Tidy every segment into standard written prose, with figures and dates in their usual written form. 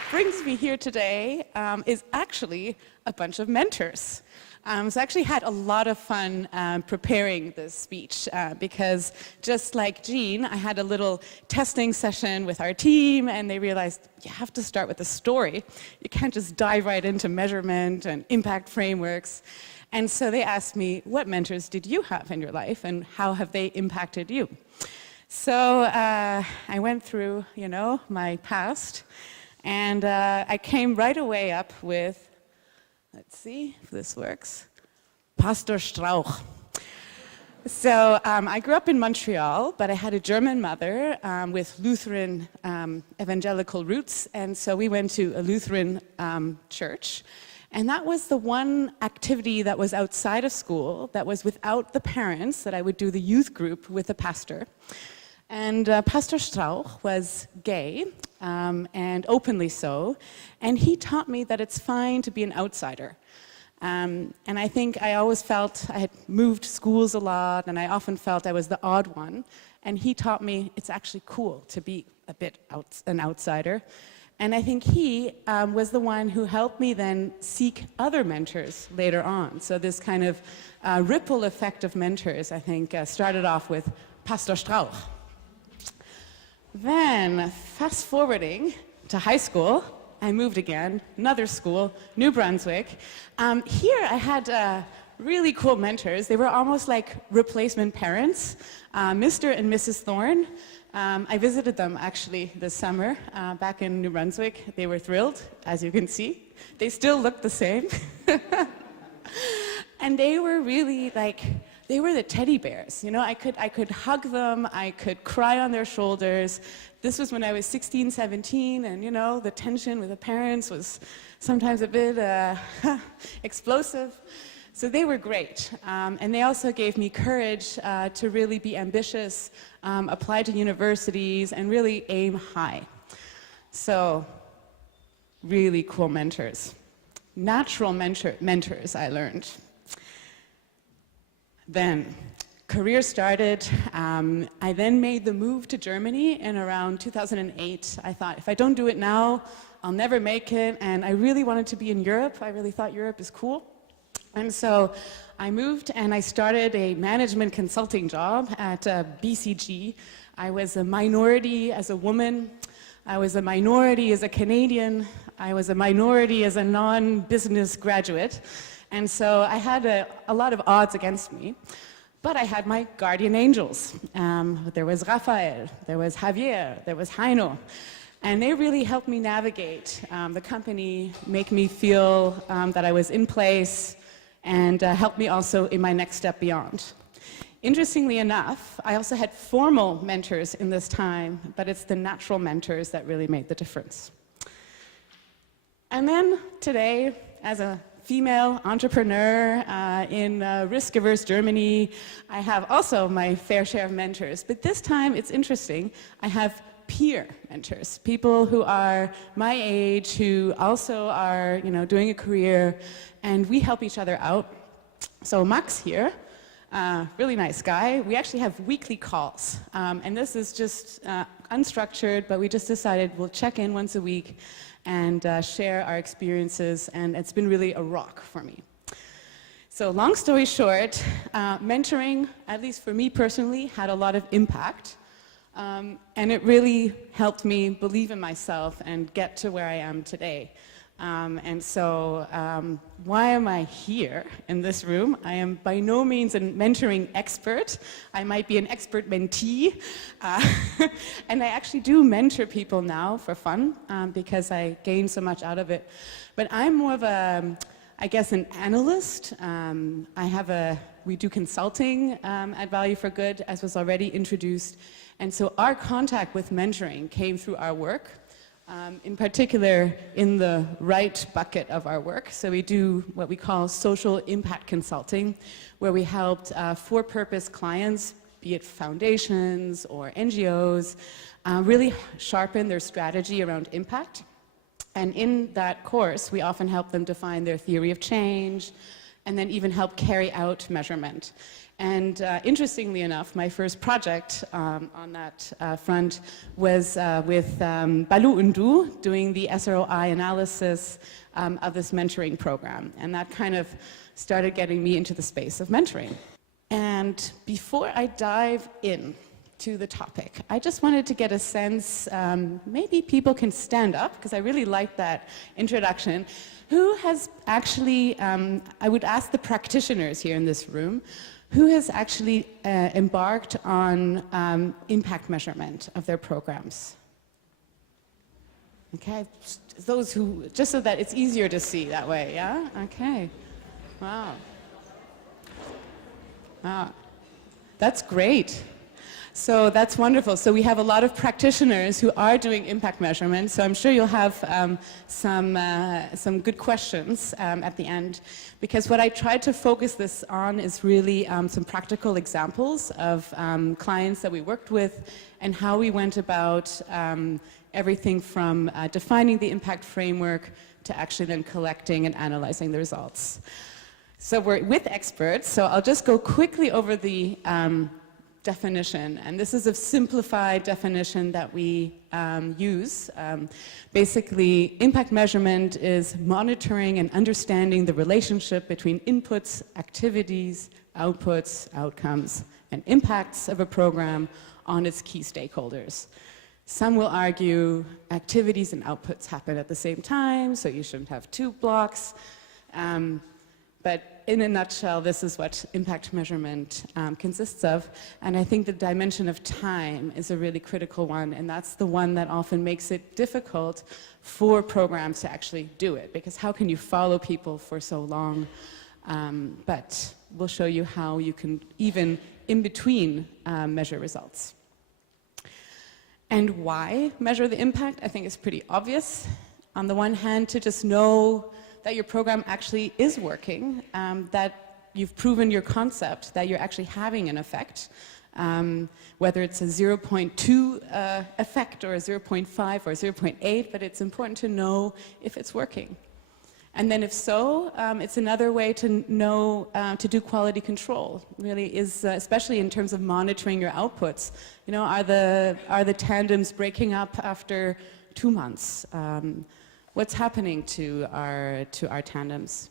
what brings me here today is actually a bunch of mentors. So I actually had a lot of fun preparing this speech because just like Jean, I had a little testing session with our team and they realized you have to start with a story. You can't just dive right into measurement and impact frameworks. And so they asked me, what mentors did you have in your life and how have they impacted you? So I went through, my past and I came right away up with, let's see if this works, Pastor Strauch. So I grew up in Montreal, but I had a German mother with Lutheran evangelical roots, and so we went to a Lutheran church. And that was the one activity that was outside of school, that was without the parents, that I would do the youth group with the pastor. And Pastor Strauch was gay, and openly so, and he taught me that it's fine to be an outsider. And I think I always felt I had moved schools a lot, and I often felt I was the odd one. And he taught me it's actually cool to be a bit an outsider. And I think he was the one who helped me then seek other mentors later on. So this kind of ripple effect of mentors, I think, started off with Pastor Strauch. Then, fast forwarding to high school, I moved again, another school, New Brunswick. Here I had really cool mentors. They were almost like replacement parents, Mr. and Mrs. Thorne. I visited them actually this summer back in New Brunswick. They were thrilled, as you can see. They still look the same. And they were really like, they were the teddy bears. I could hug them, I could cry on their shoulders. This was when I was 16, 17, and the tension with the parents was sometimes a bit explosive. So they were great. And they also gave me courage to really be ambitious, apply to universities, and really aim high. So, really cool mentors. Natural mentors, I learned. Then, career started. I then made the move to Germany in around 2008. I thought, if I don't do it now, I'll never make it. And I really wanted to be in Europe. I really thought Europe is cool. And so I moved and I started a management consulting job at BCG. I was a minority as a woman. I was a minority as a Canadian. I was a minority as a non-business graduate. And so I had a lot of odds against me. But I had my guardian angels. There was Raphael, there was Javier, there was Heino. And they really helped me navigate the company, make me feel that I was in place, and helped me also in my next step beyond. Interestingly enough, I also had formal mentors in this time, but it's the natural mentors that really made the difference. And then today, as a female entrepreneur in risk-averse Germany, I have also my fair share of mentors. But this time, it's interesting, I have peer mentors, people who are my age, who also are doing a career, and we help each other out. So Max here, really nice guy. We actually have weekly calls, and this is just unstructured, but we just decided we'll check in once a week and share our experiences, and it's been really a rock for me. So long story short, mentoring, at least for me personally, had a lot of impact, and it really helped me believe in myself and get to where I am today. And so why am I here in this room? I am by no means a mentoring expert. I might be an expert mentee. And I actually do mentor people now for fun because I gain so much out of it. But I'm more of a, I guess, an analyst. We do consulting at Value for Good, as was already introduced. And so our contact with mentoring came through our work. In particular, in the right bucket of our work. So we do what we call social impact consulting, where we helped for-purpose clients, be it foundations or NGOs, really sharpen their strategy around impact. And in that course, we often help them define their theory of change, and then even help carry out measurement. And interestingly enough, my first project on that front was with Balu Undu doing the SROI analysis of this mentoring program. And that kind of started getting me into the space of mentoring. And before I dive in to the topic, I just wanted to get a sense, maybe people can stand up, because I really liked that introduction. Who has actually, I would ask the practitioners here in this room, who has actually embarked on impact measurement of their programs? Okay, those who, just so that it's easier to see that way, yeah? Okay, wow. Wow, that's great. So that's wonderful. So we have a lot of practitioners who are doing impact measurement, so I'm sure you'll have some good questions at the end, because what I tried to focus this on is really some practical examples of clients that we worked with and how we went about everything from defining the impact framework to actually then collecting and analyzing the results. So we're with experts, so I'll just go quickly over the definition, and this is a simplified definition that we use. Basically, impact measurement is monitoring and understanding the relationship between inputs, activities, outputs, outcomes, and impacts of a program on its key stakeholders. Some will argue activities and outputs happen at the same time, so you shouldn't have two blocks. But in a nutshell, this is what impact measurement consists of. And I think the dimension of time is a really critical one, and that's the one that often makes it difficult for programs to actually do it, because how can you follow people for so long? But we'll show you how you can even in between measure results. And why measure the impact, I think is pretty obvious. On the one hand, to just know that your program actually is working, that you've proven your concept, that you're actually having an effect, whether it's a 0.2 effect or a 0.5 or 0.8, but it's important to know if it's working. And then if so, it's another way to know, to do quality control, really is, especially in terms of monitoring your outputs. You know, are the tandems breaking up after 2 months? What's happening to our tandems?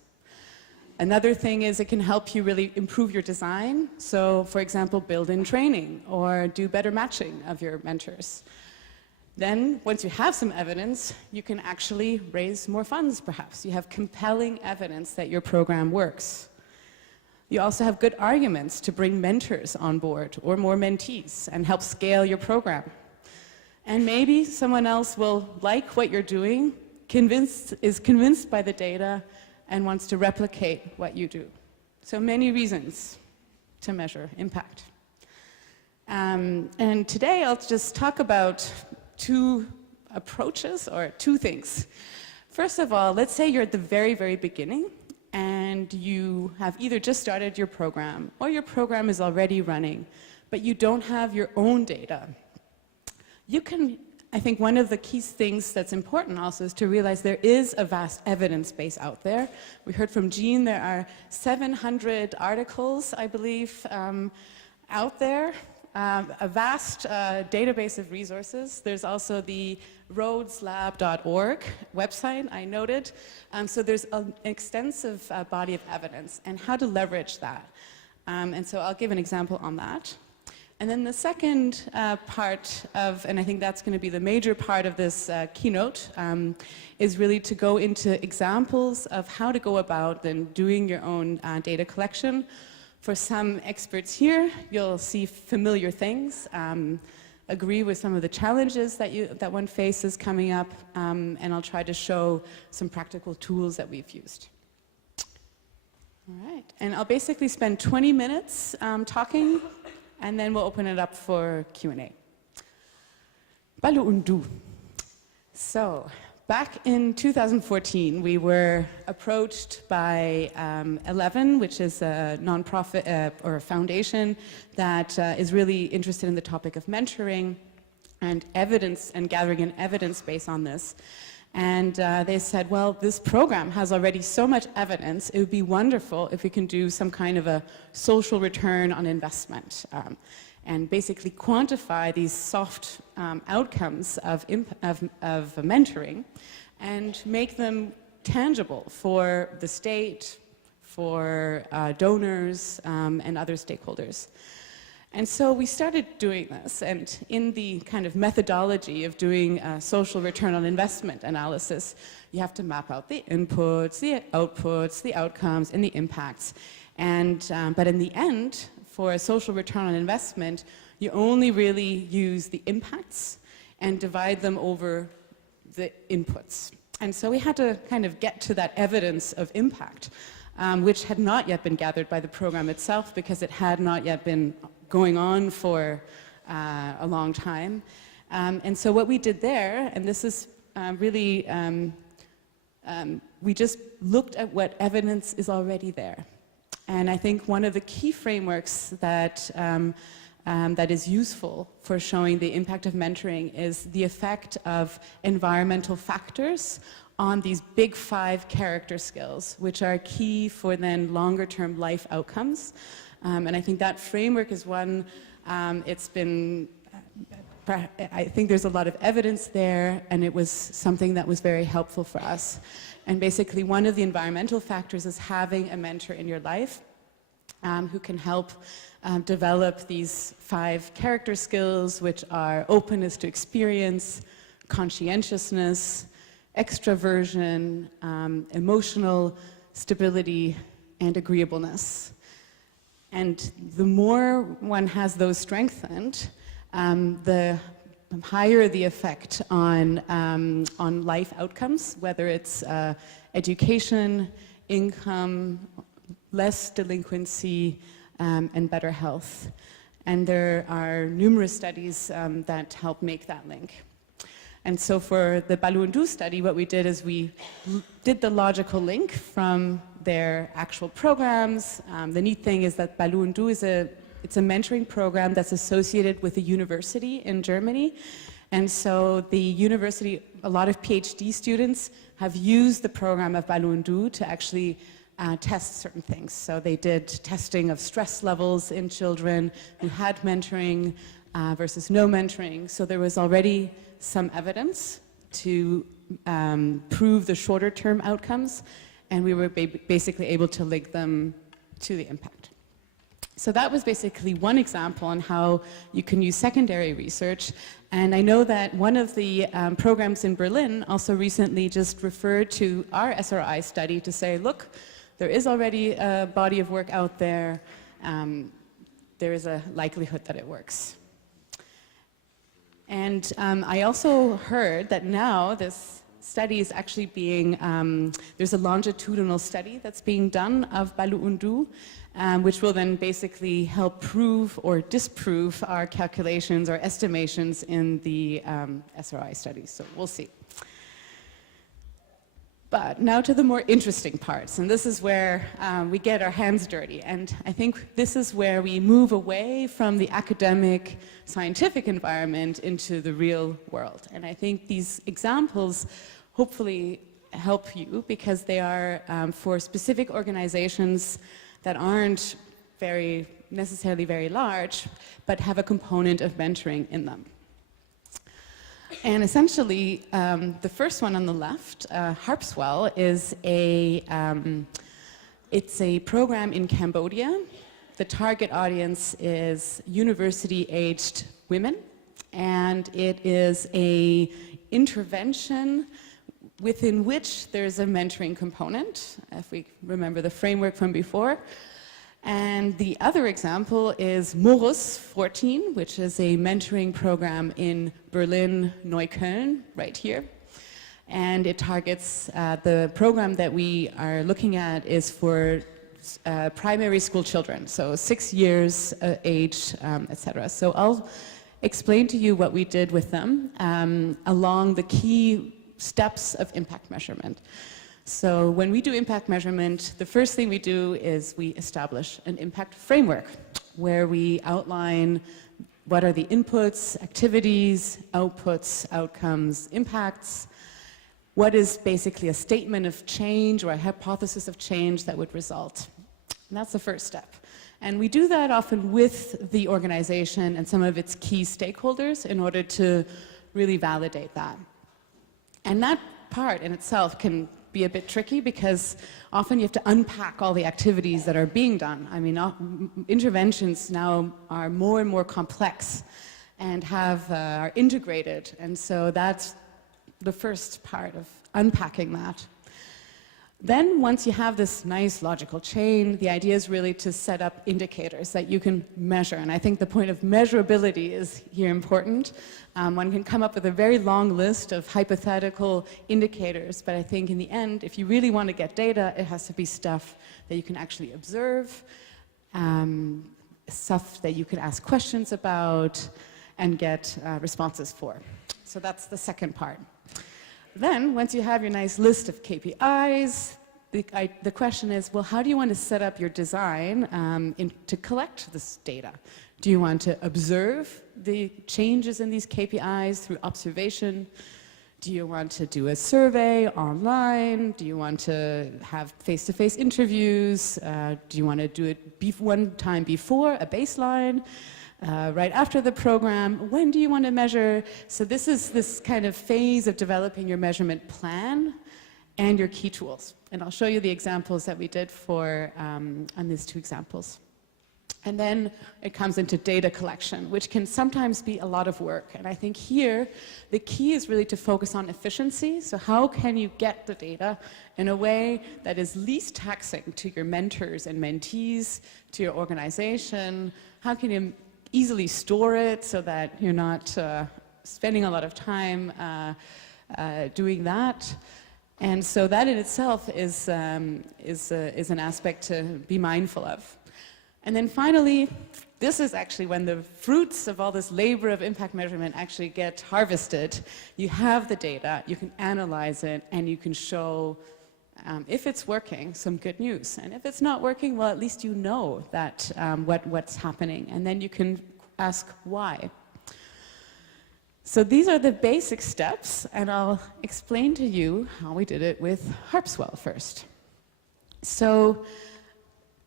Another thing is it can help you really improve your design. So, for example, build in training or do better matching of your mentors. Then, once you have some evidence, you can actually raise more funds, perhaps. You have compelling evidence that your program works. You also have good arguments to bring mentors on board or more mentees and help scale your program. And maybe someone else will like what you're doing, is convinced by the data, and wants to replicate what you do. So many reasons to measure impact. And today I'll just talk about two approaches, or two things. First of all, let's say you're at the very, very beginning, and you have either just started your program, or your program is already running, but you don't have your own data. You can, I think one of the key things that's important also is to realize there is a vast evidence base out there. We heard from Jean, there are 700 articles, I believe, out there, a vast database of resources. There's also the roadslab.org website, I noted. So there's an extensive body of evidence and how to leverage that. And so I'll give an example on that. And then the second part of, and I think that's going to be the major part of this keynote, is really to go into examples of how to go about then doing your own data collection. For some experts here, you'll see familiar things, agree with some of the challenges that one faces coming up, and I'll try to show some practical tools that we've used. All right, and I'll basically spend 20 minutes talking, and then we'll open it up for Q&A. Balu Undu. So, back in 2014, we were approached by 11, which is a nonprofit or a foundation that is really interested in the topic of mentoring and evidence and gathering an evidence base on this. And they said, well, this program has already so much evidence, it would be wonderful if we can do some kind of a social return on investment, and basically quantify these soft outcomes of mentoring and make them tangible for the state, for donors, and other stakeholders. And so we started doing this, and in the kind of methodology of doing a social return on investment analysis, you have to map out the inputs, the outputs, the outcomes, and the impacts. And, but in the end, for a social return on investment, you only really use the impacts and divide them over the inputs. And so we had to kind of get to that evidence of impact, which had not yet been gathered by the program itself because it had not yet been going on for a long time. And so what we did there, and this is really, we just looked at what evidence is already there. And I think one of the key frameworks that, that is useful for showing the impact of mentoring is the effect of environmental factors on these big 5 character skills, which are key for then longer-term life outcomes. And I think that framework is one, it's been, I think there's a lot of evidence there, and it was something that was very helpful for us. And basically one of the environmental factors is having a mentor in your life who can help develop these 5 character skills, which are openness to experience, conscientiousness, extroversion, emotional stability, and agreeableness. And the more one has those strengthened, the higher the effect on life outcomes, whether it's education, income, less delinquency, and better health. And there are numerous studies that help make that link. And so for the Balundu study, what we did is we did the logical link from their actual programs. The neat thing is that Balundu is it's a mentoring program that's associated with a university in Germany. And so the university, a lot of PhD students have used the program of Balundu to actually test certain things. So they did testing of stress levels in children who had mentoring versus no mentoring. So there was already some evidence to prove the shorter term outcomes, and we were basically able to link them to the impact. So that was basically one example on how you can use secondary research. And I know that one of the programs in Berlin also recently just referred to our SRI study to say, look, there is already a body of work out there. There is a likelihood that it works. And I also heard that now this study is actually being, there's a longitudinal study that's being done of Balundu, which will then basically help prove or disprove our calculations or estimations in the SRI study. So we'll see. But now to the more interesting parts, and this is where we get our hands dirty. And I think this is where we move away from the academic, scientific environment into the real world. And I think these examples hopefully help you because they are for specific organizations that aren't necessarily very large, but have a component of mentoring in them. And essentially, the first one on the left, Harpswell, is it's a program in Cambodia. The target audience is university-aged women, and it is an intervention within which there's a mentoring component, if we remember the framework from before. And the other example is Morus 14, which is a mentoring program in Berlin, Neukölln, right here. And it targets, the program that we are looking at is for primary school children, so 6 years age, etc. So I'll explain to you what we did with them along the key steps of impact measurement. So when we do impact measurement, the first thing we do is we establish an impact framework where we outline what are the inputs, activities, outputs, outcomes, impacts. what is basically a statement of change or a hypothesis of change that would result. And that's the first step. And we do that often with the organization and some of its key stakeholders in order to really validate that. And that part in itself can be a bit tricky because often you have to unpack all the activities that are being done. I mean, interventions now are more and more complex and are integrated. And so that's the first part of unpacking that. Then once you have this nice logical chain, the idea is really to set up indicators that you can measure. And I think the point of measurability is here important. One can come up with a very long list of hypothetical indicators, but I think in the end, if you really want to get data, it has to be stuff that you can actually observe, stuff that you can ask questions about and get responses for. So that's the second part. Then, once you have your nice list of KPIs, the question is, well, how do you want to set up your design to collect this data? Do you want to observe the changes in these KPIs through observation? Do you want to do a survey online? Do you want to have face-to-face interviews? Do you want to do it one time before, a baseline? Right after the program, when do you want to measure? So this is this kind of phase of developing your measurement plan and your key tools. And I'll show you the examples that we did for on these two examples. And then it comes into data collection, which can sometimes be a lot of work. And I think here, the key is really to focus on efficiency. So how can you get the data in a way that is least taxing to your mentors and mentees, to your organization? How can you easily store it so that you're not spending a lot of time doing that? And so that in itself is an aspect to be mindful of. And then finally, this is actually when the fruits of all this labor of impact measurement actually get harvested. You have the data, you can analyze it, and you can show if it's working, some good news. And if it's not working, well, at least you know that what's happening. And then you can ask why. So these are the basic steps, and I'll explain to you how we did it with Harpswell first. So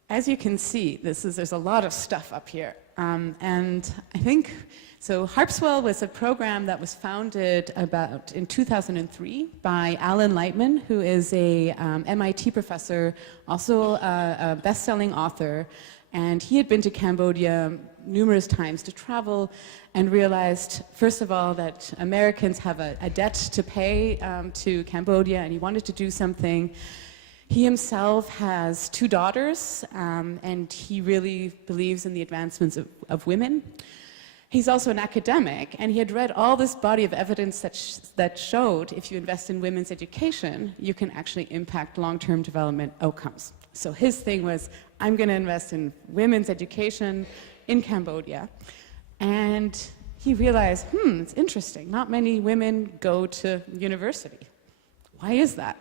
as you can see, there's a lot of stuff up here. And I think, so Harpswell was a program that was founded in 2003 by Alan Lightman, who is a MIT professor, also a best-selling author. And he had been to Cambodia numerous times to travel and realized, first of all, that Americans have a debt to pay to Cambodia, and he wanted to do something. He himself has 2 daughters, and he really believes in the advancements of women. He's also an academic, and he had read all this body of evidence that showed if you invest in women's education, you can actually impact long-term development outcomes. So his thing was, I'm going to invest in women's education in Cambodia. And he realized, it's interesting, not many women go to university. Why is that?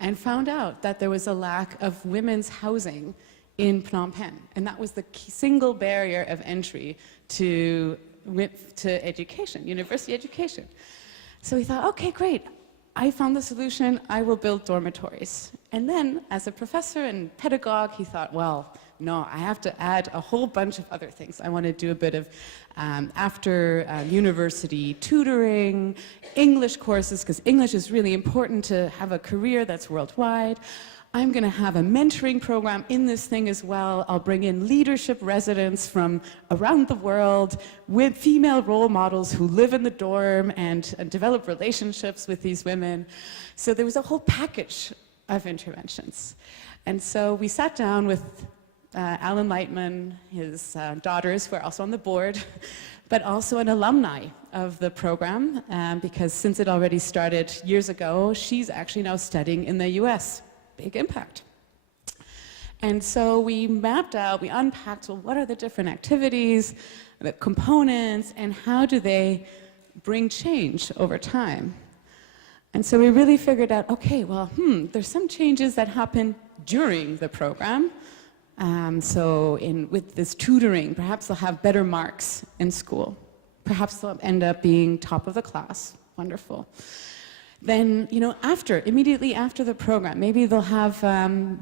And found out that there was a lack of women's housing in Phnom Penh. And that was the single barrier of entry to education, university education. So he thought, okay, great. I found the solution. I will build dormitories. And then, as a professor and pedagogue, he thought, well, no, I have to add a whole bunch of other things. I want to do a bit of university tutoring, English courses, because English is really important to have a career that's worldwide. I'm going to have a mentoring program in this thing as well. I'll bring in leadership residents from around the world with female role models who live in the dorm and develop relationships with these women. So there was a whole package of interventions. And so we sat down with Alan Lightman, his daughters, who are also on the board, but also an alumni of the program, because since it already started years ago, she's actually now studying in the US. Big impact. And so we mapped out, we unpacked, well, what are the different activities, the components, and how do they bring change over time? And so we really figured out, okay, well, there's some changes that happen during the program. So with this tutoring, perhaps they'll have better marks in school. Perhaps they'll end up being top of the class. Wonderful. then, immediately after the program, maybe they'll have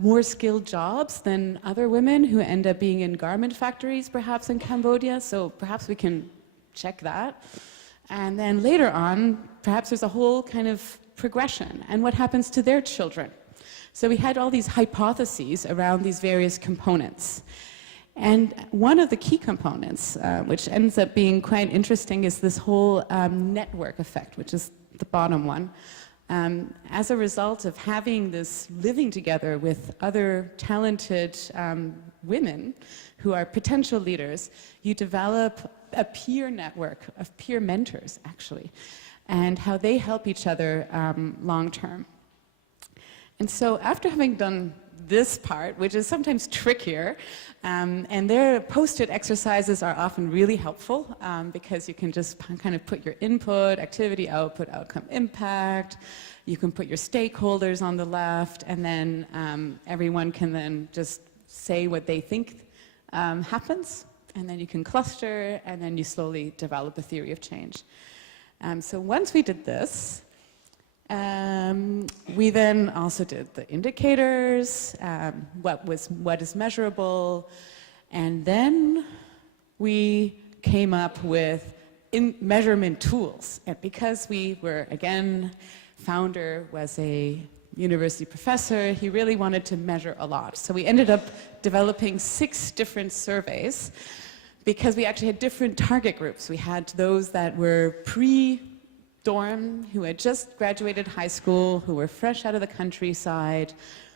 more skilled jobs than other women who end up being in garment factories, perhaps in Cambodia. So perhaps we can check that. And then later on, perhaps there's a whole kind of progression. And what happens to their children? So we had all these hypotheses around these various components. And one of the key components, which ends up being quite interesting, is this whole network effect, which is the bottom one. As a result of having this living together with other talented women who are potential leaders, you develop a peer network of peer mentors, actually, and how they help each other long term. And so after having done this part, which is sometimes trickier, and their post-it exercises are often really helpful because you can just kind of put your input, activity, output, outcome, impact. You can put your stakeholders on the left, and then everyone can then just say what they think happens, and then you can cluster, and then you slowly develop a theory of change. So once we did this, we then also did the indicators, what is measurable, and then we came up with measurement tools. And because we were, again, founder was a university professor, he really wanted to measure a lot. So we ended up developing 6 different surveys because we actually had different target groups. We had those that were dorm, who had just graduated high school, who were fresh out of the countryside.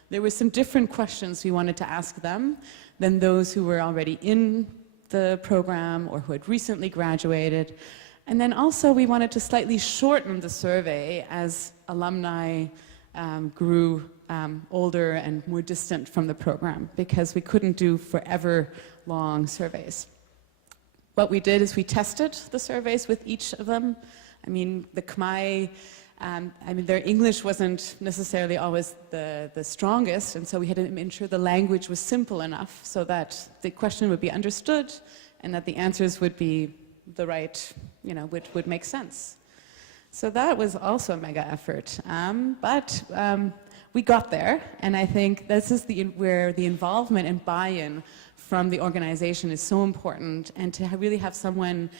There were some different questions we wanted to ask them than those who were already in the program or who had recently graduated. And then also we wanted to slightly shorten the survey as alumni grew older and more distant from the program, because we couldn't do forever long surveys. What we did is we tested the surveys with each of them. I mean, the Khmer, their English wasn't necessarily always the strongest, and so we had to ensure the language was simple enough so that the question would be understood and that the answers would be the right, would make sense. So that was also a mega effort, but we got there, and I think this is where the involvement and buy-in from the organization is so important, and to really have someone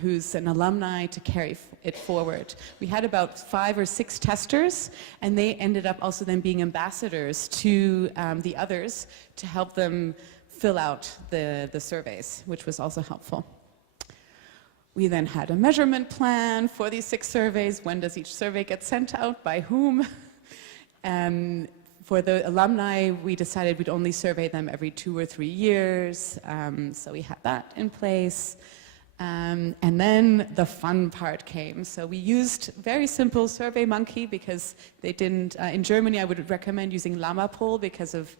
who's an alumni to carry it forward. We had about 5 or 6 testers, and they ended up also then being ambassadors to the others to help them fill out the surveys, which was also helpful. We then had a measurement plan for these 6 surveys. When does each survey get sent out? By whom? For the alumni, we decided we'd only survey them every 2 or 3 years, so we had that in place. And then the fun part came. So we used very simple SurveyMonkey because they didn't, in Germany I would recommend using Llama Poll because of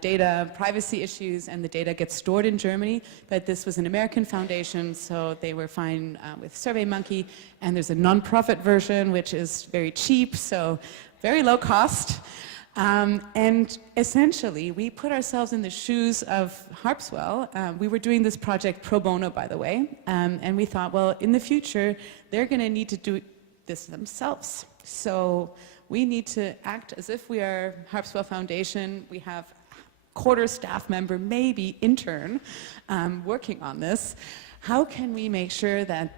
data privacy issues, and the data gets stored in Germany. But this was an American foundation, so they were fine with SurveyMonkey. And there's a non-profit version, which is very cheap, so very low cost. And essentially, we put ourselves in the shoes of Harpswell. We were doing this project pro bono, by the way, and we thought, well, in the future, they're going to need to do this themselves. So we need to act as if we are Harpswell Foundation. We have quarter staff member, maybe intern, working on this. How can we make sure that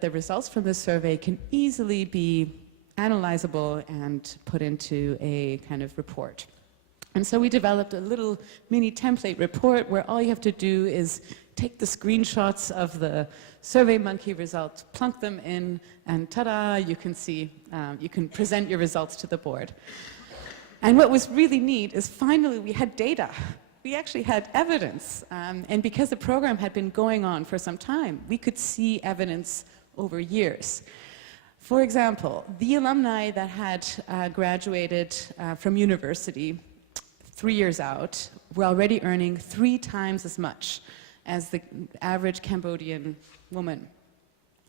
the results from the survey can easily be analyzable and put into a kind of report? And so we developed a little mini template report where all you have to do is take the screenshots of the SurveyMonkey results, plunk them in, and ta-da, you can see, you can present your results to the board. And what was really neat is finally we had data. We actually had evidence. And because the program had been going on for some time, we could see evidence over years. For example, the alumni that had graduated from university 3 years out were already earning 3 times as much as the average Cambodian woman.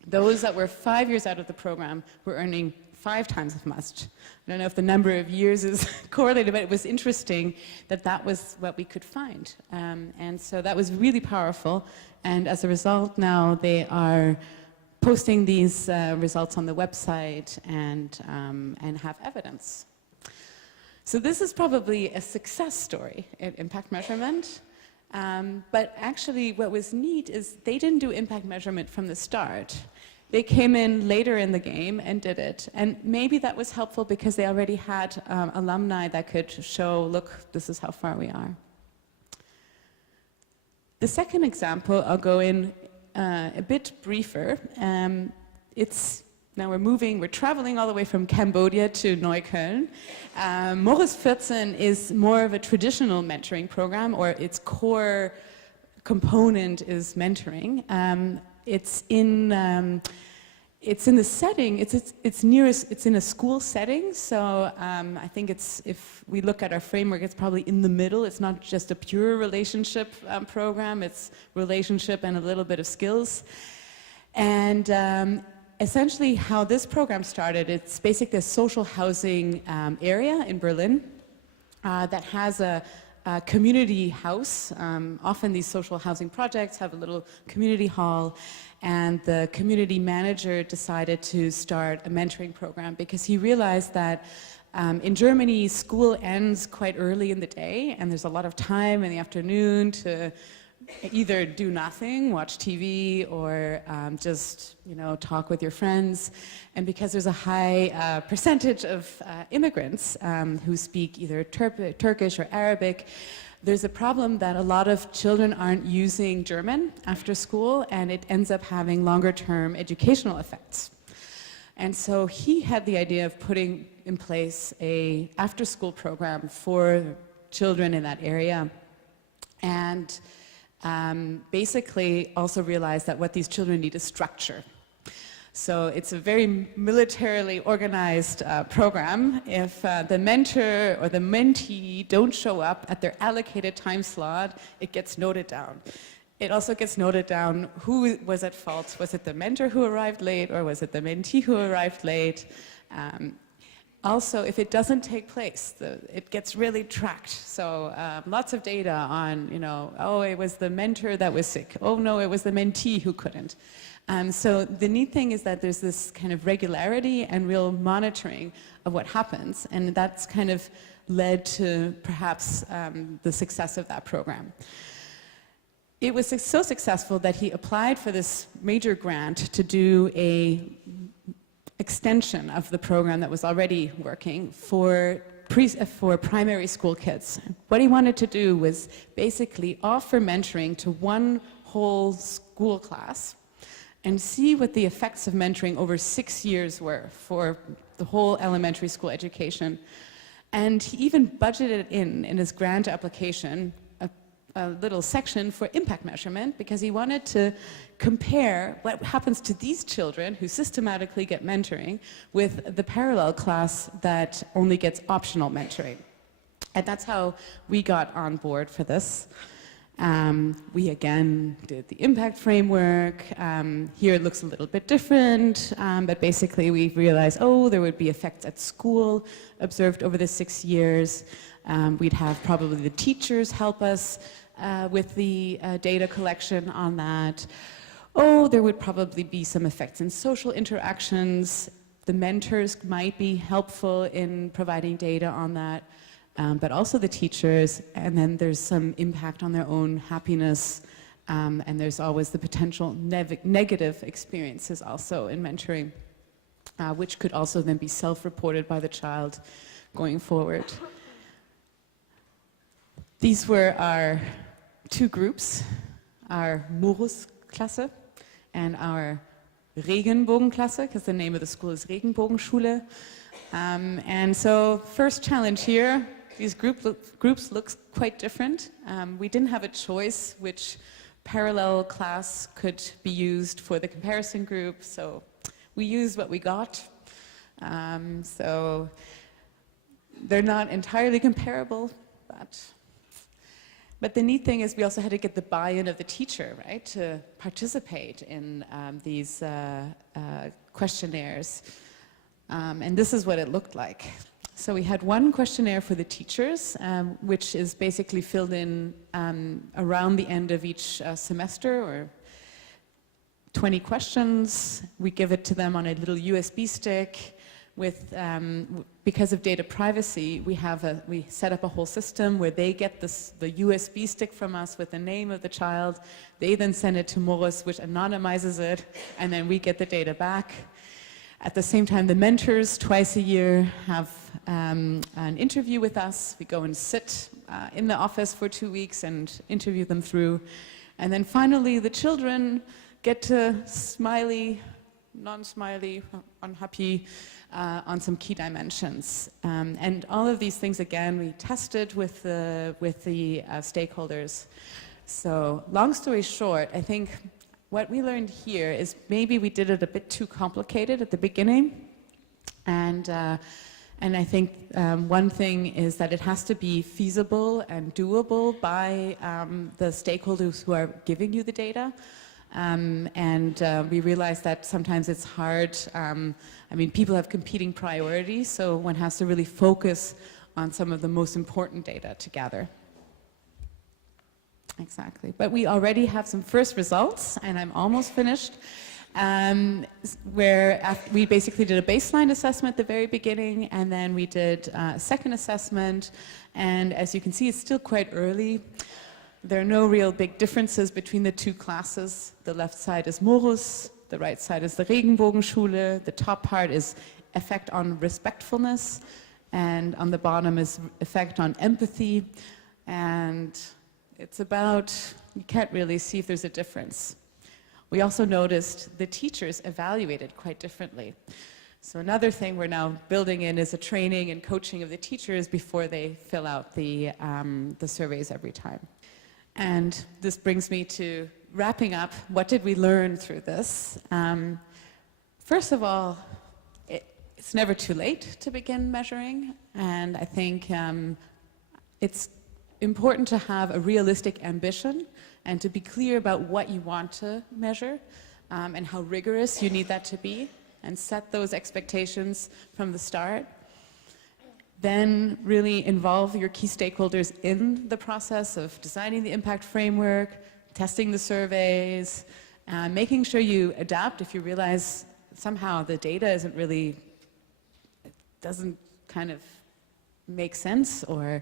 Those that were 5 years out of the program were earning 5 times as much. I don't know if the number of years is correlated, but it was interesting that that was what we could find. And so that was really powerful. And as a result, now they are posting these results on the website and have evidence. So this is probably a success story in impact measurement. But actually what was neat is they didn't do impact measurement from the start. They came in later in the game and did it. And maybe that was helpful because they already had alumni that could show, look, this is how far we are. The second example, I'll go in a bit briefer. Now we're traveling all the way from Cambodia to Neukölln. Morris 14 is more of a traditional mentoring program, or its core component is mentoring. It's in the setting. It's in a school setting. So I think if we look at our framework, it's probably in the middle. It's not just a pure relationship program. It's relationship and a little bit of skills. And essentially, how this program started, it's basically a social housing area in Berlin that has a community house. Often these social housing projects have a little community hall, and the community manager decided to start a mentoring program because he realized that in Germany, school ends quite early in the day, and there's a lot of time in the afternoon to either do nothing, watch TV, or just talk with your friends. And because there's a high percentage of immigrants who speak either Turkish or Arabic, there's a problem that a lot of children aren't using German after school, and it ends up having longer-term educational effects. And so he had the idea of putting in place a after-school program for children in that area. And basically also realized that what these children need is structure. So it's a very militarily organized program. If the mentor or the mentee don't show up at their allocated time slot, it gets noted down. It also gets noted down who was at fault. Was it the mentor who arrived late, or was it the mentee who arrived late? Also, if it doesn't take place, it gets really tracked. So lots of data on, oh, it was the mentor that was sick. Oh, no, it was the mentee who couldn't. So the neat thing is that there's this kind of regularity and real monitoring of what happens. And that's kind of led to perhaps the success of that program. It was so successful that he applied for this major grant to do a extension of the program that was already working for primary school kids. What he wanted to do was basically offer mentoring to one whole school class and see what the effects of mentoring over 6 years were for the whole elementary school education. And he even budgeted in his grant application a little section for impact measurement, because he wanted to compare what happens to these children who systematically get mentoring with the parallel class that only gets optional mentoring. And that's how we got on board for this. We again did the impact framework. Here it looks a little bit different, but basically we realized, oh, there would be effects at school observed over the 6 years. We'd have probably the teachers help us with the data collection on that. Oh, there would probably be some effects in social interactions. The mentors might be helpful in providing data on that, but also the teachers. And then there's some impact on their own happiness, and there's always the potential negative experiences also in mentoring, which could also then be self-reported by the child going forward. These were our two groups, our Morus-Klasse and our Regenbogen-Klasse, because the name of the school is Regenbogenschule. And so first challenge here, these groups look quite different. We didn't have a choice which parallel class could be used for the comparison group, so we used what we got. So they're not entirely comparable, but the neat thing is we also had to get the buy-in of the teacher, right, to participate in these questionnaires. And this is what it looked like. So we had one questionnaire for the teachers, which is basically filled in around the end of each semester, or 20 questions. We give it to them on a little USB stick. Because of data privacy, we set up a whole system where they get the USB stick from us with the name of the child. They then send it to Morris, which anonymizes it, and then we get the data back. At the same time, the mentors twice a year have an interview with us. We go and sit in the office for 2 weeks and interview them through. And then finally, the children get to smiley, non-smiley, unhappy on some key dimensions. And all of these things, again, we tested with the stakeholders. So long story short, I think what we learned here is maybe we did it a bit too complicated at the beginning. And I think one thing is that it has to be feasible and doable by the stakeholders who are giving you the data. We realize that sometimes it's hard. I mean, people have competing priorities, so one has to really focus on some of the most important data to gather. Exactly. But we already have some first results, and I'm almost finished, where we basically did a baseline assessment at the very beginning, and then we did a second assessment. And as you can see, it's still quite early. There are no real big differences between the two classes. The left side is Morus, the right side is the Regenbogenschule. The top part is effect on respectfulness, and on the bottom is effect on empathy. And it's about, you can't really see if there's a difference. We also noticed the teachers evaluated quite differently. So another thing we're now building in is a training and coaching of the teachers before they fill out the surveys every time. And this brings me to wrapping up. What did we learn through this? First of all, it's never too late to begin measuring. And I think it's important to have a realistic ambition and to be clear about what you want to measure and how rigorous you need that to be, and set those expectations from the start. Then really involve your key stakeholders in the process of designing the impact framework, testing the surveys, making sure you adapt if you realize somehow the data isn't really, it doesn't kind of make sense, or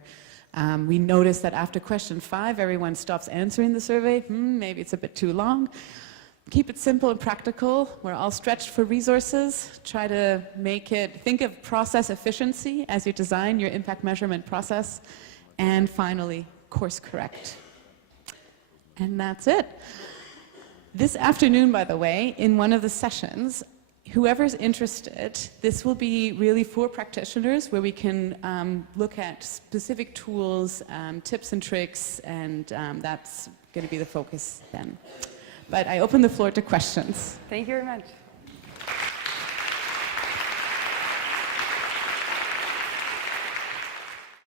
we notice that after question 5, everyone stops answering the survey. Maybe it's a bit too long. Keep it simple and practical. We're all stretched for resources. Try to make it, think of process efficiency as you design your impact measurement process. And finally, course correct. And that's it. This afternoon, by the way, in one of the sessions, whoever's interested, this will be really for practitioners where we can look at specific tools, tips and tricks, and that's going to be the focus then. But I open the floor to questions. Thank you very much.